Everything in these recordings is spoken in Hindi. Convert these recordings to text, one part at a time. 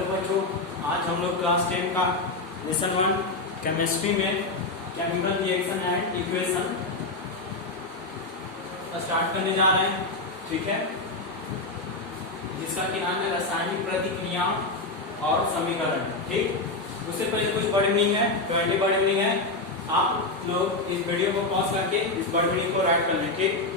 हेलो बच्चों, आज हम लोग क्लास 10 का लेसन 1 केमिस्ट्री में chemical reaction and equation start करने जा रहे हैं। ठीक है, जिसका कि नाम है रासायनिक प्रतिक्रिया और समीकरण। ठीक, उससे पहले कुछ वर्ड मीनिंग है, 20 वर्ड मीनिंग है। आप लोग इस वीडियो को पॉज करके इस वर्ड मीनिंग को राइट कर लें। ठीक,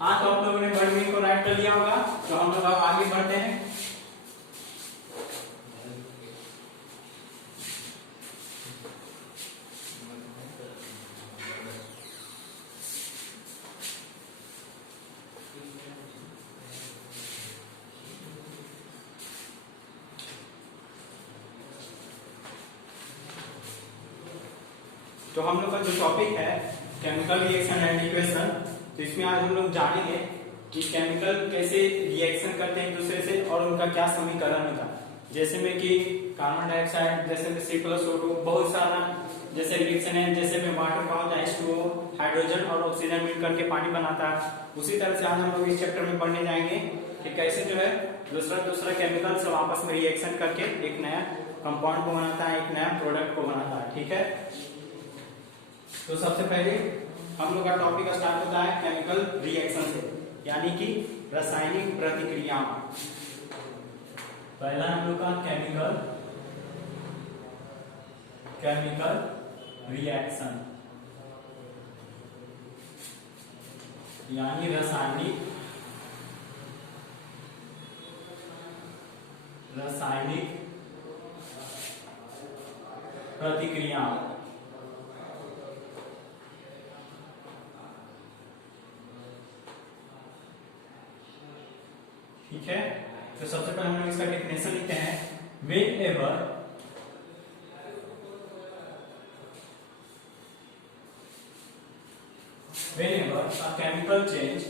हाँ, तो आप लोगों ने वर्ड मीनिंग को राइट कर लिया होगा, तो हम लोग अब आगे बढ़ते हैं। तो हम लोग का जो टॉपिक है केमिकल रिएक्शन एंड इक्वेशन, तो इसमें आज हम लोग जानेंगे कि केमिकल कैसे रिएक्शन करते हैं एक दूसरे से और उनका क्या समीकरण होता है। जैसे में कि कार्बन डाइऑक्साइड, जैसे में C+O2, बहुत सारा जैसे रिएक्शन है, जैसे में वाटर का होता है H2O, हाइड्रोजन और ऑक्सीजन मिल करके पानी बनाता है। उसी तरह से आज हम लोग इस चैप्टर में पढ़ने जाएंगे कि कैसे जो है दूसरा केमिकल सब आपस में रिएक्शन करके एक नया कंपाउंड को बनाता है, एक नया प्रोडक्ट को बनाता है। ठीक है, तो सबसे पहले हम लोग का टॉपिक स्टार्ट होता है केमिकल रिएक्शन से, यानी कि रासायनिक प्रतिक्रिया। पहला हम लोग का केमिकल रिएक्शन यानी रासायनिक प्रतिक्रिया। ठीक है, तो सबसे पहले हम लोग इसका डेफिनेशन लिखते हैं। Whenever a chemical change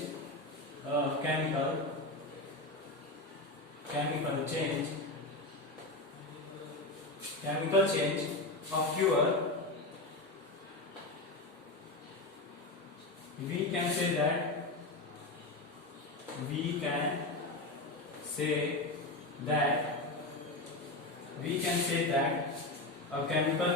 occur, we can say that a chemical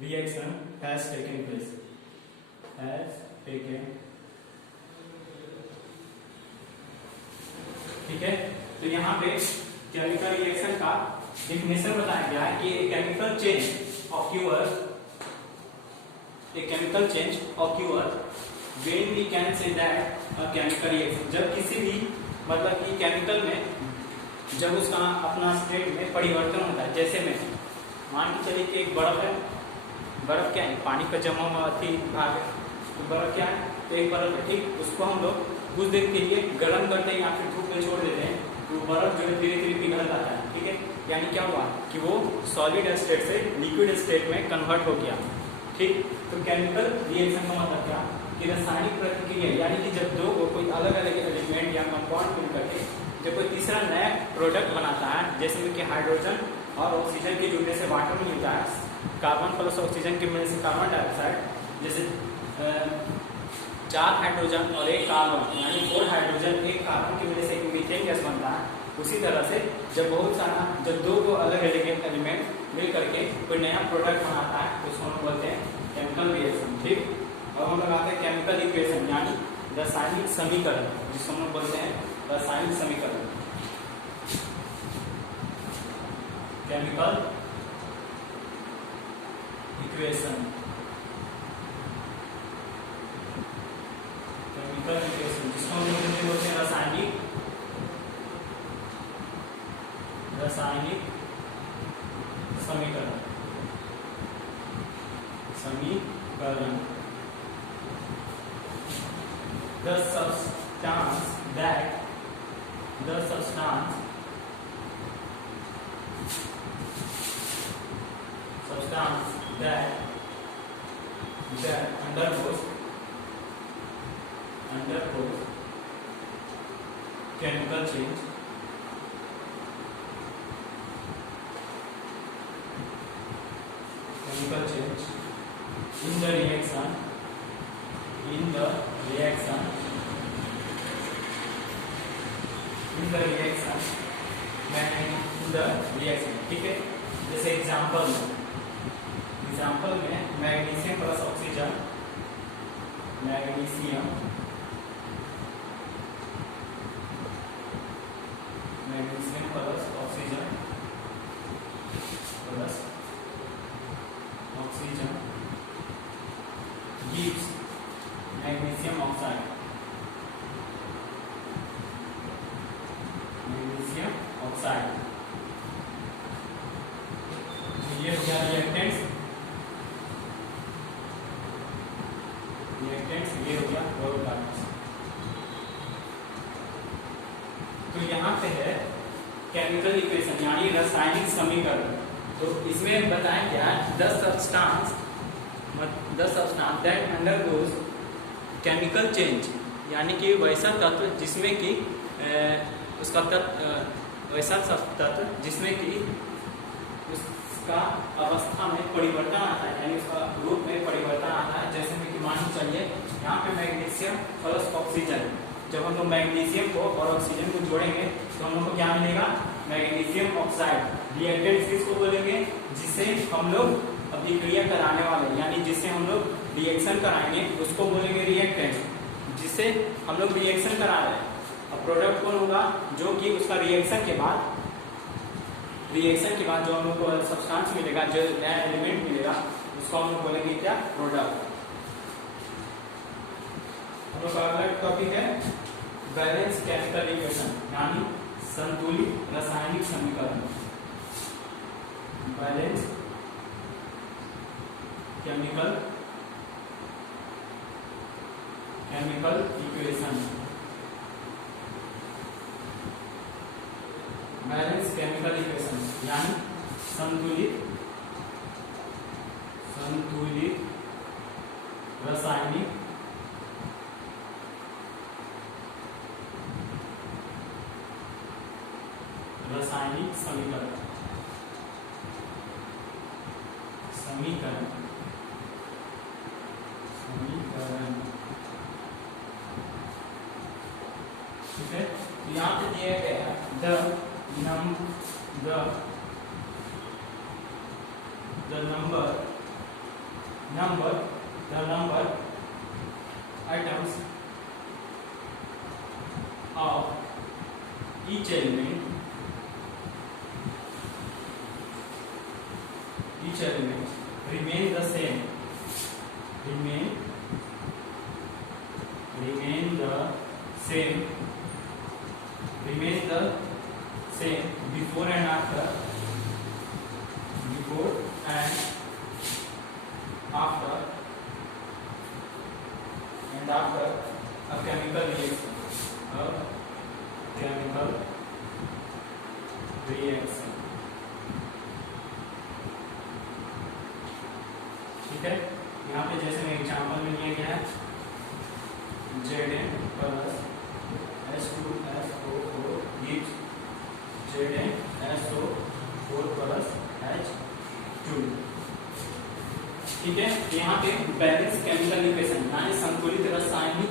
reaction has taken place. ठीक है, तो यहाँ पे केमिकल रिएक्शन का डेफिनेशन बताया गया है कि chemical change occur when we can say that a chemical reaction, जब किसी भी मतलब कि केमिकल में जब उसका अपना स्टेट में परिवर्तन होता है। जैसे में मान के चलिए कि एक बर्फ है, बर्फ क्या है, पानी का जमा हुआ भाग है, तो बर्फ क्या है, तो एक बर्फ है। ठीक, उसको हम लोग कुछ देर के लिए गर्म करते हैं या फिर धूप में छोड़ देते हैं, तो बर्फ जो है धीरे धीरे पिघल जाता है। ठीक है, यानी क्या हुआ कि वो सॉलिड स्टेट से लिक्विड स्टेट में कन्वर्ट हो गया। ठीक, तो केमिकल रिएक्शन का मतलब क्या कि रासायनिक प्रतिक्रिया, यानी कि जब दो कोई अलग अलग एलिमेंट या कंपाउंड मिल करके जब कोई तीसरा नया प्रोडक्ट बनाता है, जैसे में कि हाइड्रोजन और ऑक्सीजन के जुड़ने से वाटर मिलता है, कार्बन प्लस ऑक्सीजन के मिलने से कार्बन डाइऑक्साइड, जैसे 4 हाइड्रोजन और 1 कार्बन यानी 4 हाइड्रोजन 1 कार्बन की वजह से एक मीथेन गैस बनता है। उसी तरह से जब दो को अलग एलिमेंट मिल करके कोई नया प्रोडक्ट बनाता है तो उसको हम बोलते हैं केमिकल रिएक्शन। ठीक, अब हम लोग आते हैं केमिकल इक्वेशन यानी रासायनिक समीकरण, जिसको हम लोग बोलते हैं रासायनिक समीकरण। केमिकल इक्वेशन जिसको हम लोग बोलते हैं रासायनिक समीकरण। The substance substance that undergoes chemical change in the reaction ठीक है। जैसे एग्जांपल में magnesium plus oxygen magnesium plus oxygen gives magnesium oxide ये हो गया रिएक्टेंट्स, ये हो गया फ्लोरोकार्बन्स। तो यहाँ पे है केमिकल इक्वेशन यानी रासायनिक समीकरण। तो इसमें बताया गया the substance that undergoes chemical change, यानी कि वैसा तत्व जिसमें कि उसका तत्व जिसमें कि उसका अवस्था में परिवर्तन आता है, यानी उसका रूप में परिवर्तन आता है। जैसे में कि मान चलिए यहाँ पे मैग्नीशियम प्लस ऑक्सीजन, जब हम लोग मैग्नीशियम को और ऑक्सीजन को जोड़ेंगे तो हम लोग को क्या मिलेगा, मैग्नीशियम ऑक्साइड। रिएक्टेंट किसको बोलेंगे, जिससे हम लोग अभिक्रिया कराने वाले, यानी जिससे हम लोग रिएक्शन कराएंगे उसको बोलेंगे रिएक्टेंट, जिससे हम लोग रिएक्शन करा रहे हैं। अब प्रोडक्ट कौन होगा, जो कि उसका रिएक्शन के बाद जो हम लोग को सब्सटेंस मिलेगा, जो नया एलिमेंट मिलेगा, उसको हम लोग बोलेंगे क्या, प्रोडक्ट। हम लोग का अगला टॉपिक है बैलेंस केमिकल इक्वेशन यानी संतुलित रासायनिक समीकरण। Balance chemical equation, balance chemical equation यानी संतुलित रासायनिक समीकरण। ठीक है। यहाँ पे दिया गया है the number atoms of each element remain the same before and after a chemical reaction, ठीक है। यहाँ पे जैसे मैं एग्जाम्पल में लिया गया है Zn plus H2SO4 gives ZnSO4 plus H2। ठीक है। यहाँ पे बैलेंस केमिकल इक्वेशन यानी संतुलित रासायनिक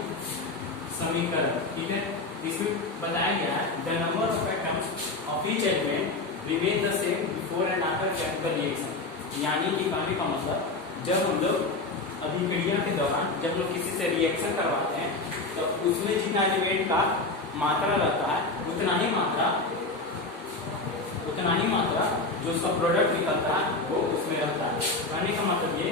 समीकरण, ठीक है। इसमें बताया गया है the number of atoms of each element remain the same before and after chemical reaction, यानी कि कहने का मतलब जब हम लोग अभिक्रिया के दौरान जब लोग किसी से रिएक्शन करवाते हैं तो उसमें जितना एलिमेंट का मात्रा रहता है उतना ही मात्रा जो उसका प्रोडक्ट निकलता है वो उसमें रहता है। कहने का मतलब ये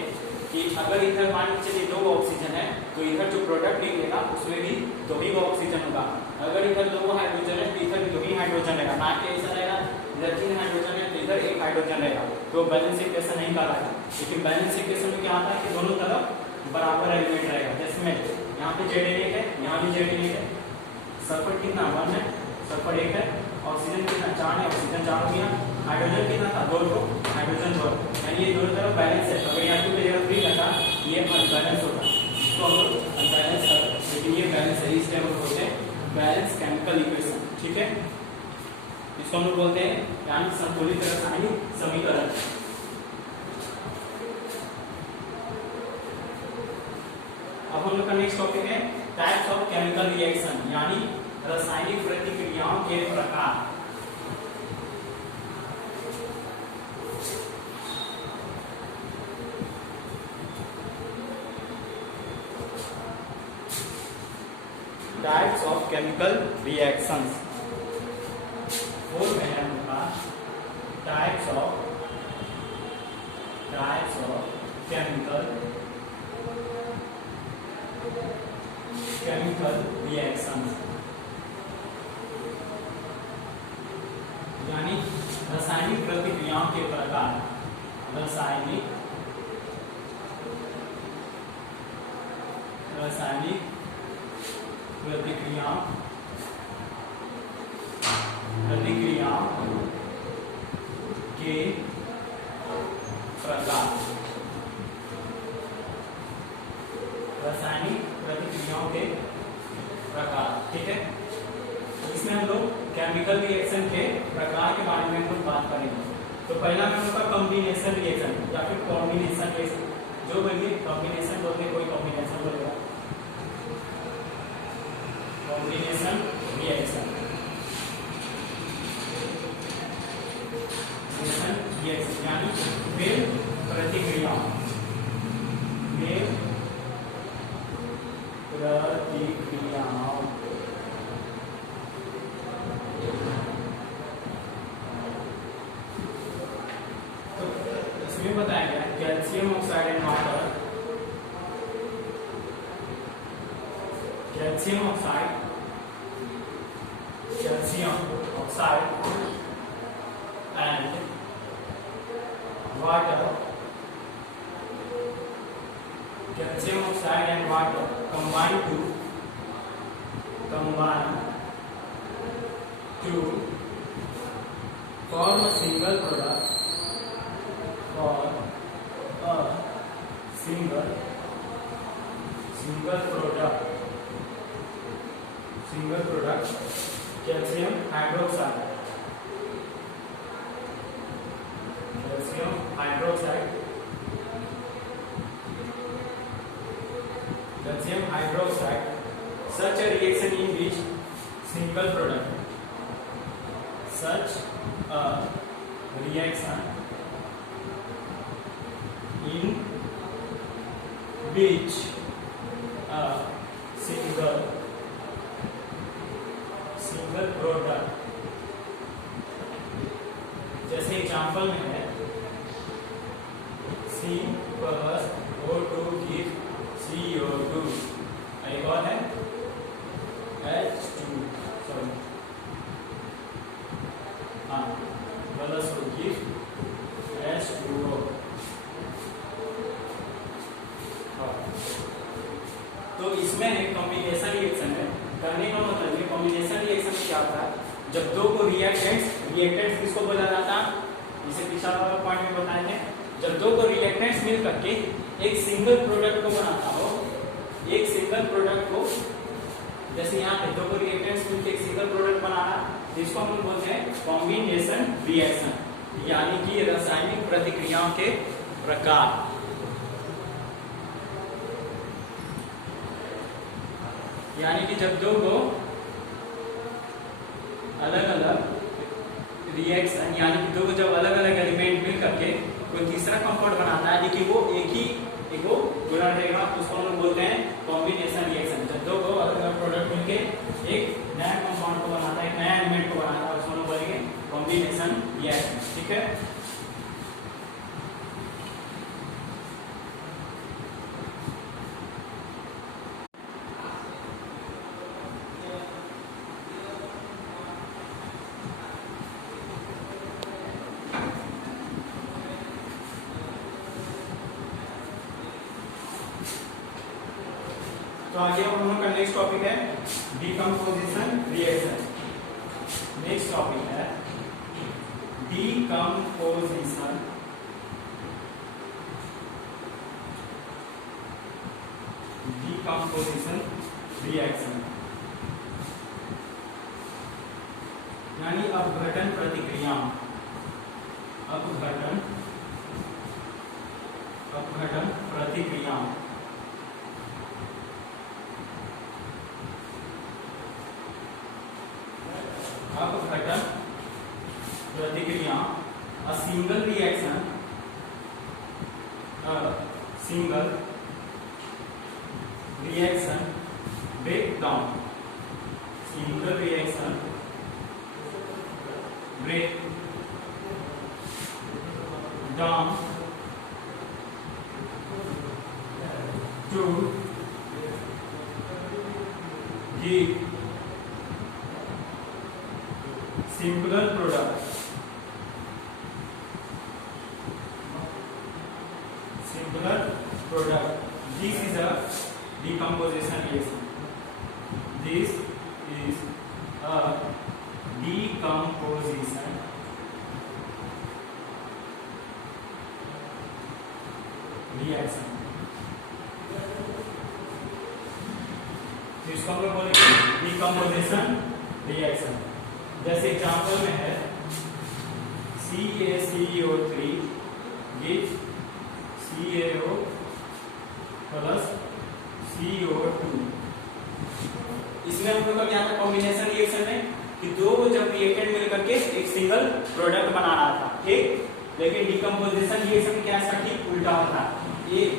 कि अगर इधर मान के चलिए 2 ऑक्सीजन है तो इधर जो प्रोडक्ट निकलेगा उसमें भी 2 ही ऑक्सीजन होगा। अगर इधर 2 हाइड्रोजन है तो इधर 2 ही हाइड्रोजन रहेगा, ना कि ऐसा रहेगा इधर 3 हाइड्रोजन है तो इधर 1 हाइड्रोजन रहेगा, तो बैलेंस इक्वेशन नहीं कहलाएगा। लेकिन बैलेंस इक्वेशन में क्या आता है कि दोनों तरफ बराबर एलिमेंट रहेगा। जैसे में यहाँ पे Zn1 है, यहाँ भी Zn1 है, सल्फर कितना 1 है, सल्फर 1 है, ऑक्सीजन कितना 4 है, ऑक्सीजन 4 हो गया। हाइड्रोजन कितना था 2 तो हाइड्रोजन 2, यानी ये दोनों तरफ बैलेंस है। अगर यहाँ 2 की जगह 3 रहता ये अनबैलेंस होता, इसको हम लोग अनबैलेंस कर, लेकिन ये बैलेंस है, इस टाइप बोलते हैं बैलेंस केमिकल इक्वेशन। ठीक है, इसको हम लोग बोलते हैं यानी संतुलित रासायनिक समीकरण। अब हम लोग का नेक्स्ट टॉपिक है टाइप्स ऑफ केमिकल रिएक्शन, यानी रासायनिक प्रतिक्रियाओं के प्रकार। टाइप्स ऑफ केमिकल रिएक्शंस, 4 में है उनका टाइप्स ऑफ केमिकल रिएक्शंस, यानी रासायनिक प्रतिक्रियाओं के प्रकार। रासायनिक प्रतिक्रियाओं के प्रकार। रासायनिक प्रतिक्रियाओं के प्रकार। ठीक है, तो इसमें हम लोग केमिकल रिएक्शन के प्रकार के बारे में हम लोग बात करेंगे। तो पहला में होगा कॉम्बिनेशन रिएक्शन या फिर कॉम्बिनेशन रिएक्शन, जो बोलिए कॉम्बिनेशन बोलते, कोई कॉम्बिनेशन बोलेगा, कॉम्बिनेशन रिएक्शन, यानी मेल प्रतिक्रियाओं तो इसमें बताया गया calcium oxide and water, calcium oxide and water, calcium oxide and water combine to form a single product, single product calcium hydroxide, such a reaction in which single product, such a reaction in which a single product, जैसे एग्जाम्पल में है C+O2 gives CO2, एक और है H2 प्लस gives H2O। तो इसमें कॉम्बिनेशन रिएक्शन है, करने का मतलब ये कॉम्बिनेशन रिएक्शन में क्या होता है, जब दो को रिएक्टेंट्स किसको बोला जाता है, जिसे पिछला पॉइंट में बताए थे, जब दो को रिएक्टेंट्स मिल करके एक सिंगल प्रोडक्ट को बनाता हो, एक सिंगल प्रोडक्ट को, जैसे यहाँ पे दो को रिएक्टेंट्स मिलकर एक सिंगल प्रोडक्ट बनाना, जिसको हम बोलते हैं कॉम्बिनेशन रिएक्शन, यानी कि रासायनिक प्रतिक्रियाओं के प्रकार। यानी कि जब दो को अलग अलग रिएक्शन, यानी कि दो को जब अलग अलग एलिमेंट मिल करके कोई तीसरा कंपाउंड बनाता है, लेकिन वो एक वो गुणन रहेगा, उसको हम लोग बोलते हैं कॉम्बिनेशन रिएक्शन। जब दो को अलग अलग प्रोडक्ट मिलके एक नया कंपाउंड को बनाता है, एक नया एलिमेंट को बनाता है, उसको हम लोग बोलेंगे कॉम्बिनेशन रिएक्शन। ठीक है, तो आगे हम लोग का नेक्स्ट टॉपिक है डिकम्पोजिशन रिएक्शन। नेक्स्ट टॉपिक है डीकंपोजिशन। डीकंपोजिशन रिएक्शन यानी अपघटन प्रतिक्रिया। अपघटन प्रतिक्रिया। अपघटन प्रतिक्रिया a single reaction break down to give simpler product. This is a decomposition reaction. This is a decomposition reaction. इसको हम लोग बोलेंगे decomposition reaction। जैसे एग्जाम्पल में है CaCO3 gives CaO plus CO2। इसमें हम लोग का क्या था, कॉम्बिनेशन रिएक्शन है कि दो जब रिएक्टेंट मिलकर के एक सिंगल प्रोडक्ट बना रहा था, ठीक। लेकिन डिकम्पोजिशन रिएक्शन क्या इसका ठीक उल्टा होता है, एक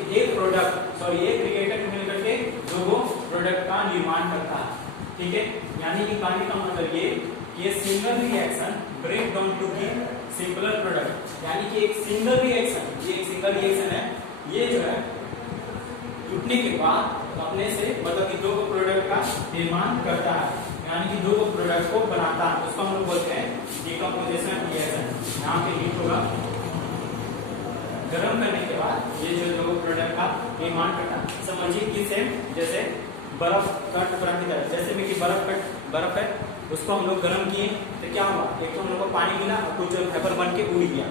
रिएक्टेंट मिलकर के दो प्रोडक्ट का निर्माण करता है, ठीक है। यानी कि कहने का मतलब ये single reaction break down to give simpler product. यानी कि एक सिंगल रिएक्शन है, ये जो है टूटने के बाद अपने से मतलब कि दो प्रोडक्ट का निर्माण करता है, यानी कि दो प्रोडक्ट को बनाता है, उसको हम लोग बोलते हैं डिकम्पोजिशन रिएक्शन। यहाँ पे हीट होगा, गर्म करने के बाद ये जो दो प्रोडक्ट का निर्माण करता है। समझिए कि सेम जैसे बर्फ का टुकड़ा की तरह, जैसे में कि बर्फ है, उसको हम लोग गर्म किए तो क्या हुआ, एक तो हम लोग को पानी मिला और कुछ वेपर बन के उड़ गया।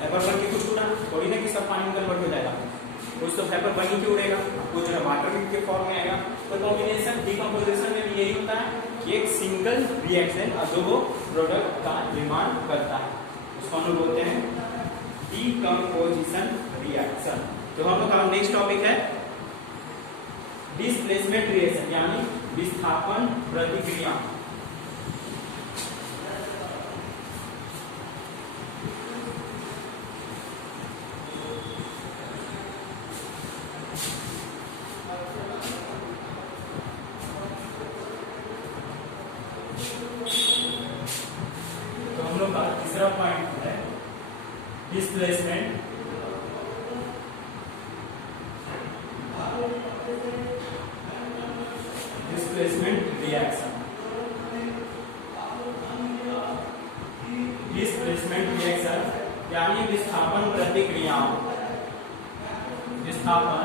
वेपर बन के कुछ उड़ा, थोड़ी ना कि सब पानी में कन्वर्ट हो जाएगा, कुछ तो वेपर बन के उड़ेगा, कुछ वाटर के फॉर्म में आएगा। तो कॉम्बिनेशन डिकम्पोजिशन में भी यही होता है कि एक सिंगल रिएक्शन दो प्रोडक्ट का निर्माण करता है, उसको हम लोग बोलते हैं डिकम्पोजिशन रिएक्शन। तो हम लोग का नेक्स्ट टॉपिक है डिस्प्लेसमेंट रिएक्शन यानी विस्थापन प्रतिक्रिया। तो हम लोग का तीसरा पॉइंट है डिस्प्लेसमेंट रिएक्शन। डिस्प्लेसमेंट रिएक्शन यानी विस्थापन प्रतिक्रिया। विस्थापन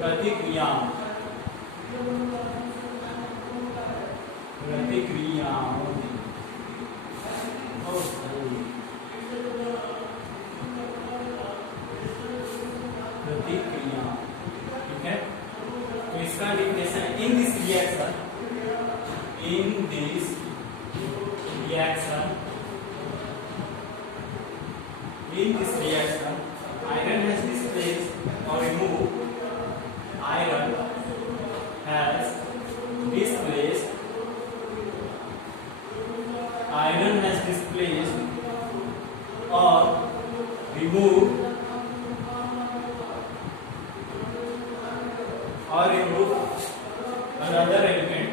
प्रतिक्रिया ठीक है। तो इसका definition in this reaction iron has displaced or removed iron has displaced or removed another element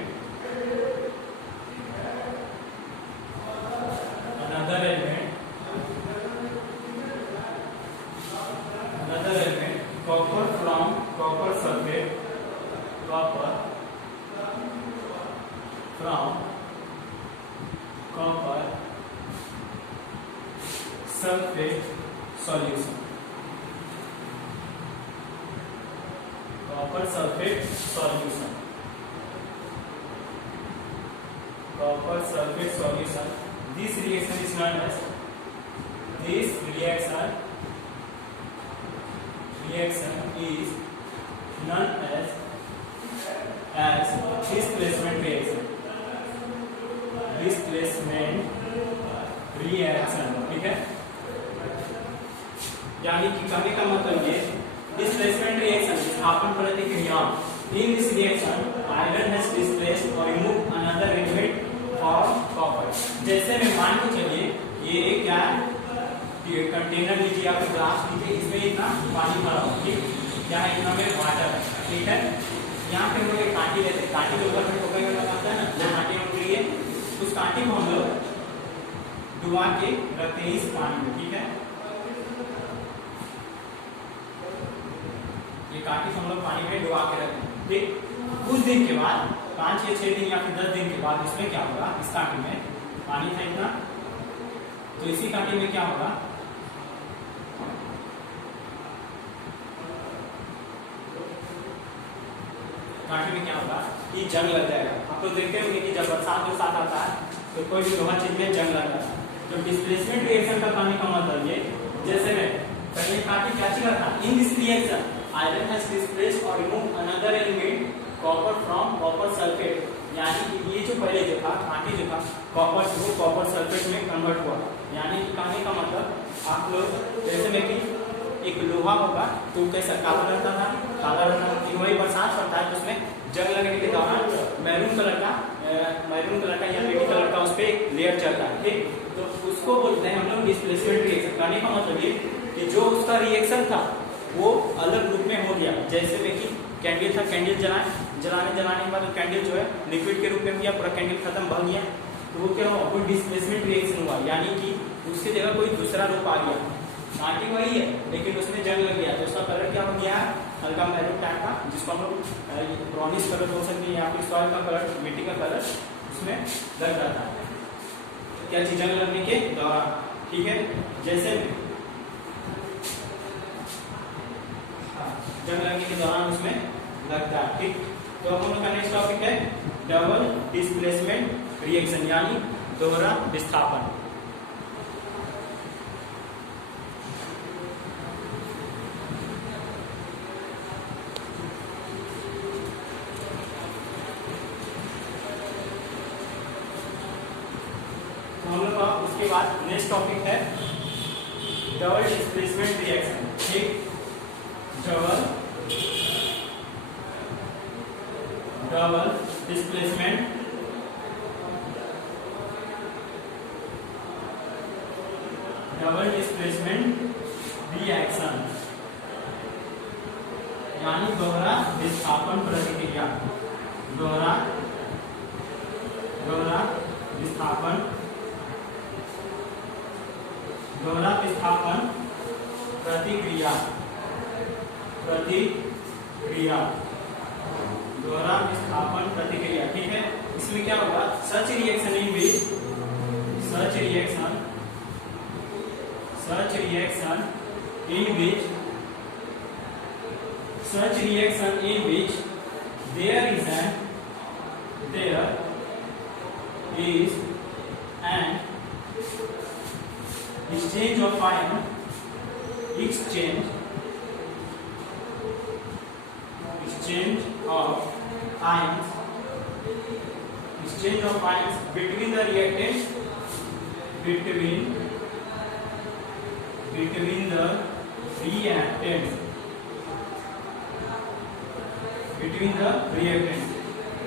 copper from copper sulfate solution। copper sulfate solution copper sulfate solution. This reaction is known as is known as displacement reaction. Displacement reaction, ठीक है। यानी कि कहने का मतलब ये displacement reaction विस्थापन प्रतिक्रिया। In this reaction, iron has displaced or removed another element from copper. जैसे में मान के चलिए ये क्या है, ये कंटेनर लीजिए आप ग्लास लीजिए, इसमें इतना पानी भरा हो, ठीक, यहाँ इतना में वाटर है, ठीक है। यहाँ पे हम लोग एक कांटी लेते हैं, कांटी के ऊपर में टोकरी में लगाते हैं ना, जो कांटी हम लिए उस कांटी को हम लोग डुबा के रखते हैं इस पानी में, ठीक है। ये कांटी हम लोग पानी में डुबा के रखते हैं, ठीक। कुछ दिन के बाद 5 या 6 दिन या फिर 10 दिन के बाद इसमें क्या होगा, इस कांटी में पानी था इतना, तो इसी कांटी में क्या होगा, कांटे में क्या होगा कि जंग लग जाएगा। आप तो देखते होंगे कि जब बरसात आता है तो कोई भी लोहा चीज में जंग लगता है। तो डिस्प्लेसमेंट रिएक्शन का कहने का मतलब ये, जैसे में पहले कांटे क्या चीज था, in this reaction iron has displaced और remove another element copper from copper sulphate. यानी कि ये जो पहले जो था कांटे जो था कॉपर से वो कॉपर सल्फेट में कन्वर्ट हुआ। यानी कि कहने का मतलब आप लोग जैसे में कि एक लोहा होगा तो कैसा काला रहता था, काला रहता था, वही बरसात पड़ता है तो उसमें जंग लगने के दौरान मैरून कलर का या रेडी कलर का उस पर एक लेयर चढ़ता है, ठीक। तो उसको बोलते हैं हम लोग डिस्प्लेसमेंट रिएक्शन। कहने का मतलब ये कि जो उसका रिएक्शन था वो अलग रूप में हो गया। जैसे में कि कैंडल था, कैंडल जलाने के बाद कैंडल जो है लिक्विड के रूप में किया, पूरा कैंडल खत्म भग गया, तो वो क्या हुआ, कोई डिस्प्लेसमेंट रिएक्शन हुआ। यानी कि उसकी जगह कोई दूसरा रूप आ गया, कांटी वही है लेकिन उसमें जंग लग गया तो उसका कलर क्या हो गया, हल्का मैरून टाइप का, जिसको हम लोग ब्राउनिश कलर बोल सकते हैं, या फिर सॉइल का कलर, मिट्टी का कलर उसमें लग जाता है, क्या चीज जंग लगने के दौरान, ठीक है। जैसे जंग लगने के दौरान उसमें लगता है, ठीक। तो हम लोग का नेक्स्ट टॉपिक है डबल डिस्प्लेसमेंट रिएक्शन, यानी दोहरा विस्थापन। उसके बाद नेक्स्ट टॉपिक है डबल डिस्प्लेसमेंट रिएक्शन, ठीक। डबल डिस्प्लेसमेंट रिएक्शन यानी दोहरा विस्थापन प्रतिक्रिया। दोहरा विस्थापन प्रतिक्रिया दोहरा विस्थापन प्रतिक्रिया, ठीक है। इसमें क्या होगा, such reaction in which there is an exchange of ions between the reactants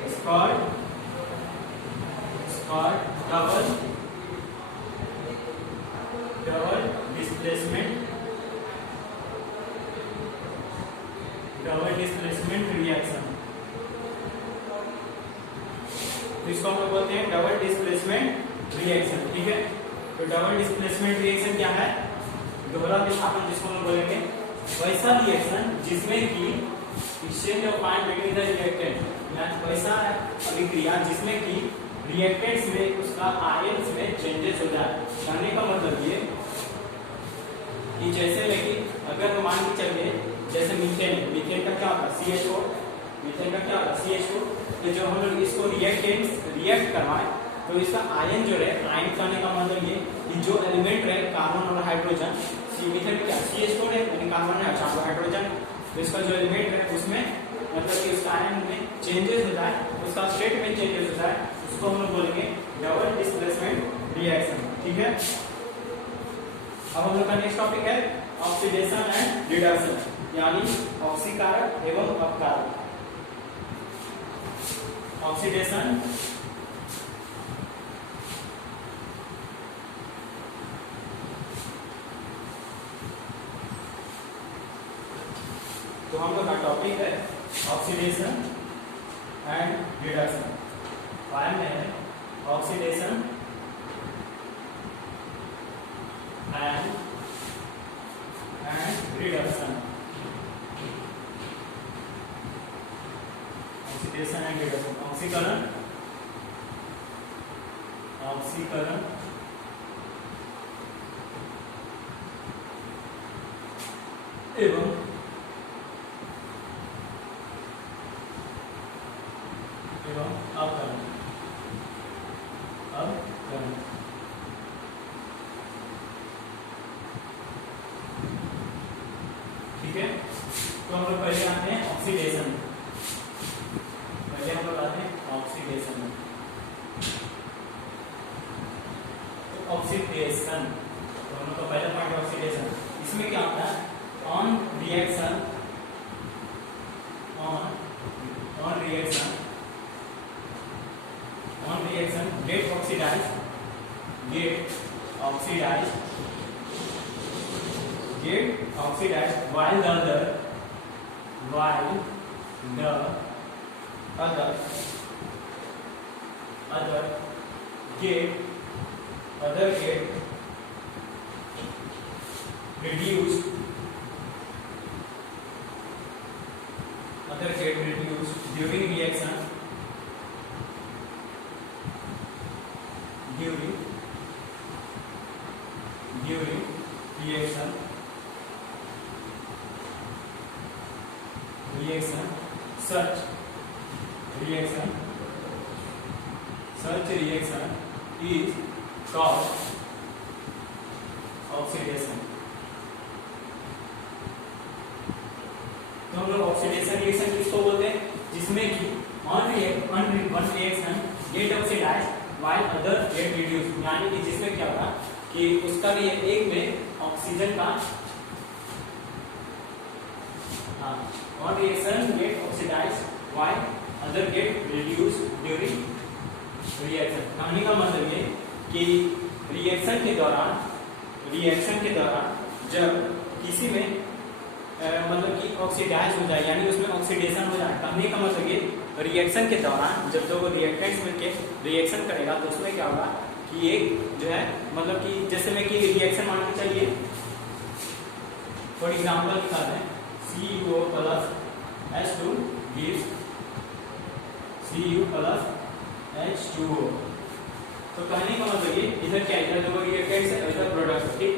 is called double displacement reaction। तो इसको हम लोग बोलते हैं डबल डिस्प्लेसमेंट रिएक्शन, ठीक है। तो डबल डिस्प्लेसमेंट रिएक्शन क्या है, दोहरा विस्थापन जिसको हम बोलेंगे, वैसा रिएक्शन जिसमें कि exchange of ion between the reactant, वैसा अभिक्रिया जिसमें कि रिएक्टेंट्स में उसका आयन्स में चेंजेस हो जाए। कहने का मतलब ये कि जैसे में कि अगर हम मान के चलिए जैसे मीथेन का क्या होता है CH4, मीथेन का क्या होता है CH4, तो जब हम लोग इसको रिएक्ट करवाएं तो इसका आयन जो है आयन कहने का मतलब ये कि जो एलिमेंट रहे कार्बन और हाइड्रोजन, मिथेन क्या CH4 है यानी कार्बन है, अच्छा हाइड्रोजन, तो इसका जो एलिमेंट है उसमें मतलब कि उसका आयन में चेंजेस होता है, उसका स्टेट में चेंजेस होता है, उसको हम लोग बोलेंगे डबल डिस्प्लेसमेंट रिएक्शन। ठीक है, अब हम लोग का नेक्स्ट टॉपिक है ऑक्सीडेशन एंड रिडक्शन, यानी ऑक्सीकारक एवं अपकारक। ऑक्सीडेशन तो हम लोग का टॉपिक है ऑक्सीडेशन एंड रिडक्शन। पाया में है oxidation and reduction. Oxidation and reduction, ऑक्सीकरण एवं अपकरण। ठीक है, तो हम लोग पहले आते हैं ऑक्सीडेशन। ऑक्सीडेशन तो ऑक्सीडेशन तो हम लोग का पहला पॉइंट ऑक्सीडेशन। इसमें क्या होता है, on reaction get oxidized while the other get reduced during reaction such reaction is called oxidation। तो हम लोग ऑक्सीडेशन रिएक्शन किसको बोलते हैं, जिसमें कि one reaction get oxidized while other get reduced, यानी कि जिसमें क्या होगा कि उसका भी एक में ऑक्सीजन का one reaction get oxidized while other get reduced during reaction। कहने का मतलब ये कि रिएक्शन के दौरान जब किसी में मतलब कि ऑक्सीडाइज हो जाए यानी उसमें ऑक्सीडेशन हो जाए, कहने का मतलब ये रिएक्शन के दौरान जब दो रिएक्टेंट्स मिलके रिएक्शन करेगा तो उसमें क्या होगा कि एक जो है मतलब कि जैसे में कि रिएक्शन मान के चलिए फॉर एग्जांपल निकालते हैं CuO plus H2 gives Cu plus H2O। तो कहने का मतलब ये इधर क्या इधर दो रिएक्टेंट्स है इधर प्रोडक्ट। ठीक,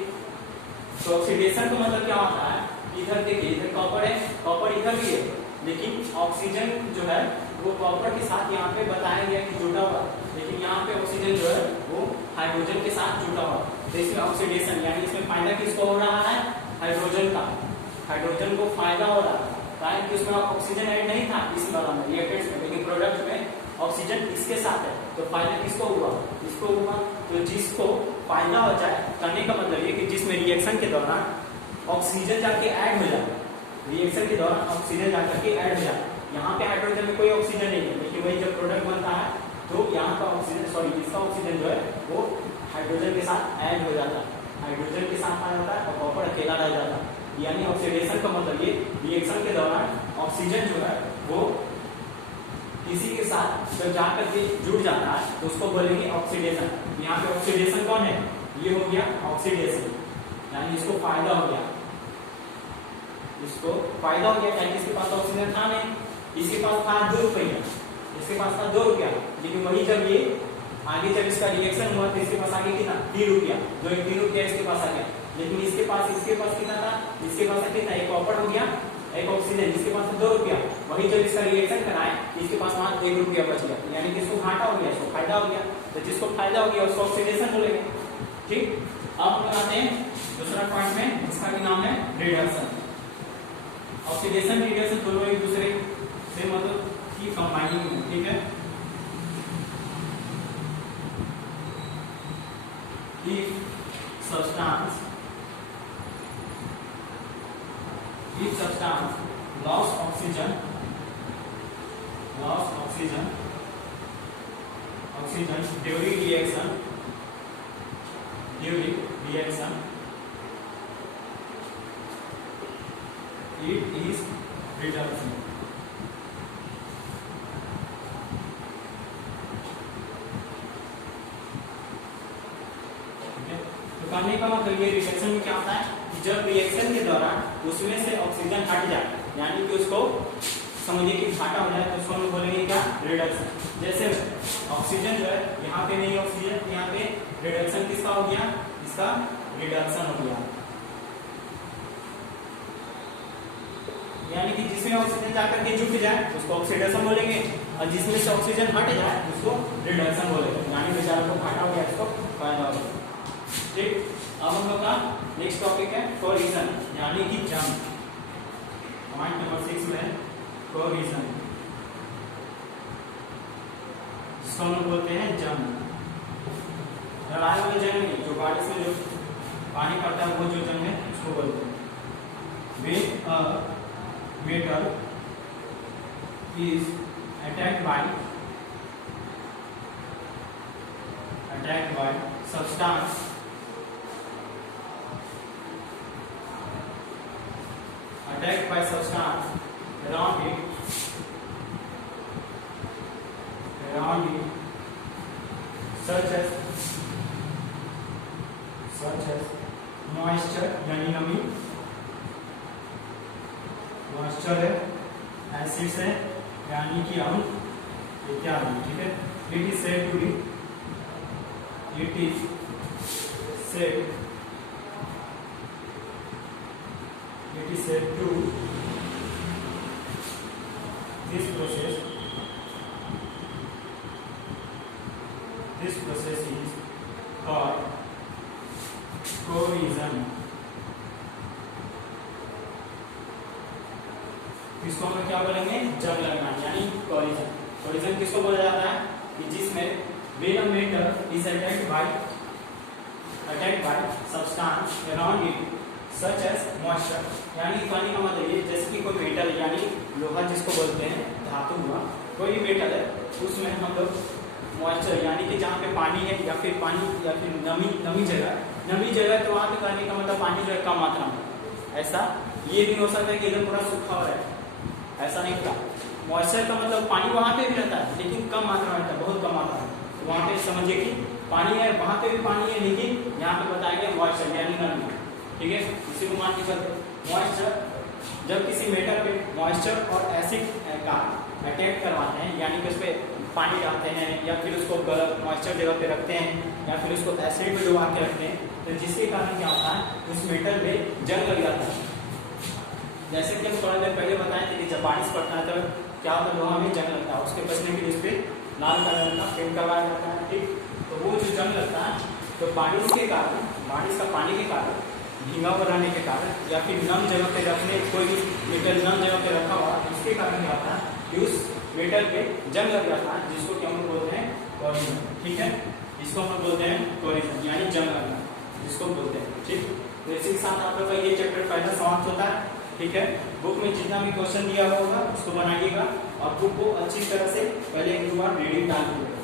तो ऑक्सीडेशन का मतलब क्या होता है, इधर देखिए इधर कॉपर है, कॉपर इधर भी है, लेकिन ऑक्सीजन जो है वो कॉपर के साथ यहाँ पे बताया गया कि जुड़ा हुआ, लेकिन यहाँ पे ऑक्सीजन जो है वो हाइड्रोजन के साथ जुड़ा हुआ। तो इसमें ऑक्सीडेशन यानी इसमें फायदा किसको हो रहा है, हाइड्रोजन का, हाइड्रोजन को फायदा हो रहा है, कारण कि उसमें ऑक्सीजन ऐड नहीं था इस वाला में रिएक्टेंट्स में, लेकिन प्रोडक्ट में ऑक्सीजन इसके साथ है, तो फायदा किसको हुआ, इसको हुआ। तो जिसको फायदा हो जाए, कहने का मतलब ये कि जिसमें रिएक्शन के दौरान ऑक्सीजन जाके ऐड हो जाए, रिएक्शन के दौरान ऑक्सीजन जाकर के ऐड हो जाए, यहाँ पे हाइड्रोजन में कोई ऑक्सीजन नहीं है, लेकिन वही जब प्रोडक्ट बनता है तो यहाँ का ऑक्सीजन इसका ऑक्सीजन जो है वो हाइड्रोजन के साथ ऐड हो जाता है, हाइड्रोजन के साथ आ जाता है और कॉपर अकेला रह जाता है। यानी ऑक्सीडेशन का मतलब ये रिएक्शन के दौरान ऑक्सीजन जो है वो किसी के साथ जब जाकर के जुड़ जाता है तो उसको बोलेंगे ऑक्सीडेशन। यहाँ पे ऑक्सीडेशन कौन है, ये हो गया ऑक्सीडेशन, यानी इसको फायदा हो गया, इसको फायदा हो गया क्या, इसके पास ऑक्सीजन था नहीं, इसके पास था 2 रुपया, इसके पास था 2 रुपया, लेकिन वही जब ये आगे जब इसका रिएक्शन हुआ तो इसके पास आगे कितना 3 रुपया, 3 रुपया इसके पास आ गया, लेकिन इसके पास कितना था, इसके पास कितना एक कॉपर हो गया, एक ऑक्सीजन जिसके पास 2 रुपया, वही जब इसका रिएक्शन कराए इसके पास वहां 1 रुपया बच गया, यानी कि इसको घाटा हो गया, इसको फायदा हो गया। तो जिसको फायदा हो गया उसको ऑक्सीडेशन बोलेंगे। ठीक, अब हम आते हैं दूसरा पॉइंट में, जिसका भी नाम है रिडक्शन। ऑक्सीडेशन रिडक्शन दोनों एक दूसरे से मतलब की कंबाइनिंग है। ठीक है, if substance lost oxygen during reaction it is reduction। तो करने का मतलब ये रिडक्शन में क्या होता है, जब रिएक्शन के दौरान उसमें से ऑक्सीजन हट जाए, यानी कि उसको समझिए कि घाटा हो जाए, तो उसको हम बोलेंगे क्या, रिडक्शन। जैसे ऑक्सीजन जो है यहाँ पे नहीं ऑक्सीजन, यहाँ पे रिडक्शन किसका हो गया, इसका रिडक्शन हो गया, यानी कि जिसमें ऑक्सीजन जाकर के जुट जाए उसको ऑक्सीडेशन बोलेंगे, और जिसमें से ऑक्सीजन हट जाए उसको रिडक्शन बोलेंगे, यानी बेचारा को घाटा हो गया, इसको फायदा हो गया। ठीक, अब हम लोग का नेक्स्ट टॉपिक है कोरिजन, यानी कि जंग। पॉइंट नंबर 6 में कोरिजन, जिसको हम लोग बोलते हैं जंग। लड़ाई वाले जंग नहीं, जो बारिश में जो पानी पड़ता है वो जो जंग है उसको बोलते हैं। When a metal is attacked by substance around it such as moisture यानी नमी, मॉइस्चर है, एसिड्स है यानी कि अम्ल इत्यादि। ठीक है, it is said to this process is called corrosion. इसको हम क्या बोलेंगे, जंग लगना, यानी कोरिजन। कोरिजन किसको बोला जाता है कि जिसमें when a metal is attacked by substance around it such as moisture, यानी कहने का मतलब ये जैसे कि कोई मेटल यानी लोहा जिसको बोलते हैं, धातु हुआ, कोई मेटल है उसमें हम लोग मॉइस्चर यानी कि जहाँ पे पानी है या फिर नमी जगह, तो वहाँ पे कहने का मतलब पानी जो है कम मात्रा में। ऐसा ये भी हो सकता है कि एकदम पूरा सूखा हो रहा है, ऐसा नहीं होता। मॉइस्चर का मतलब पानी वहाँ पे भी रहता है लेकिन कम मात्रा में रहता है, बहुत कम मात्रा में। तो वहाँ पे समझिए कि पानी है, वहाँ पे भी पानी है, लेकिन यहाँ पे बताएंगे मॉइस्चर यानी नमी। ठीक है, इसी को मान के चलते मॉइस्चर, जब किसी मेटल पे मॉइस्चर और एसिड का अटैक करवाते हैं, यानी कि उस पर पानी डालते हैं या फिर उसको मॉइस्चर जगह पे रखते हैं या फिर उसको एसिड में डुबा के रखते हैं, तो जिसके कारण क्या होता है, उस मेटल में जंग लग जाता है। जैसे कि हम थोड़ा देर पहले बताए थे कि जब बारिश पड़ता है तो क्या होता है, लोहा में जंग लगता है, उसके बचने के लिए उस पर लाल कलर का पेंट करवाया जाता है। ठीक, तो वो जो जंग लगता है तो बारिश के कारण, बारिश का पानी के कारण, भींगा हुआ रहने के कारण या फिर नम जगह पे रखने, कोई भी मेटल नम जगह पे रखा हुआ, इसके कारण क्या होता है कि उस मेटल पे जंग लग जाता है, जिसको कि हम लोग बोलते हैं कोरिजन। ठीक है, इसको हम लोग बोलते हैं कोरिजन यानी जंग लगना, जिसको बोलते हैं। ठीक, तो इसी के साथ आप लोग का ये चैप्टर पहला समाप्त होता है। ठीक है, बुक में जितना भी क्वेश्चन दिया हुआ होगा उसको बनाइएगा और बुक को अच्छी तरह से पहले एक बार रीडिंग डाल दीजिएगा।